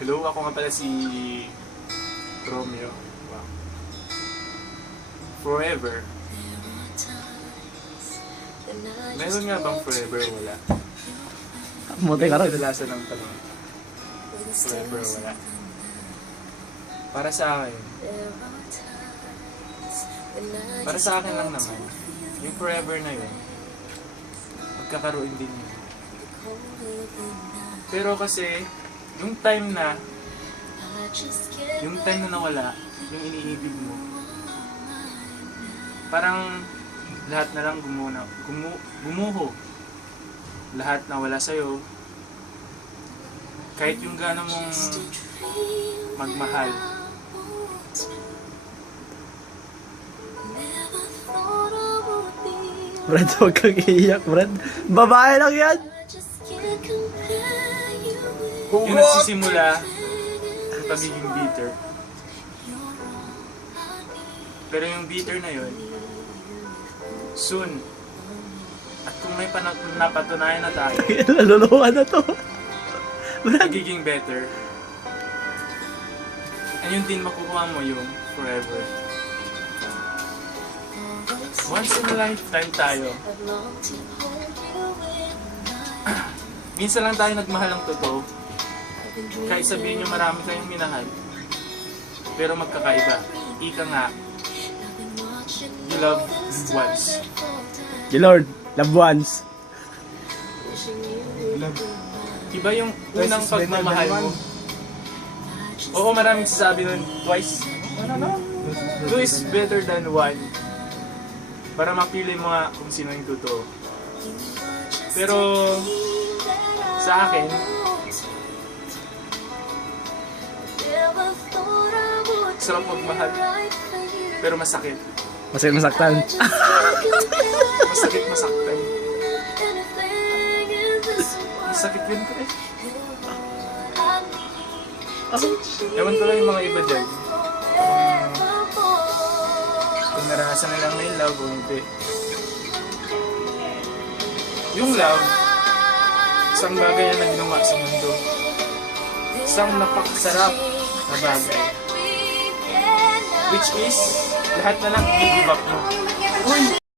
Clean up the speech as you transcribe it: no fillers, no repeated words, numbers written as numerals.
Hello, ako nga pala si Romeo. Wow. Forever. Meron nga bang forever? Wala. Mutay ka rin. Kadalasan ng tanong. Forever, wala. Para sa akin, lang naman, yung forever na yun, magkakaroon din yun. Pero kasi, yung time na nawala, yung iniibig mo, parang lahat na lang gumuho. Lahat na wala sa'yo. Kahit yung gano'n mong magmahal. Brad, huwag kang iiyak, Brad. Babae lang yan. Yung nagsisimula sa pagiging bitter. Pero yung bitter na yun, soon, at kung may napatunayan na tayo, Naluluwa na to. Brad. magiging better. And yun din makukuha mo yung forever. Once in a lifetime tayo. Minsan lang tayo nagmahal ng totoo. Kahit sabihin nyo marami kayong minahal. Pero magkakaiba. Ika nga, you love once. The Lord, loved ones. Iba yung unang pagmamahal mo. Oo, maraming sasabi nun, twice. Two is better than one. Para mapili mo nga kung sino yung totoo. Pero, sa akin, sarap magmahal. Pero masakit. Masaya masaktan. Masakit masaktan. Masakit yun ko eh. Ewan ko lang yung mga iba dyan. Kung naranasan na lang na yung love o hindi. Yung love, isang bagay na nagluwa sa mundo. Isang napakasarap na bagay. Which is, lahat na lang i-give up mo. Uy!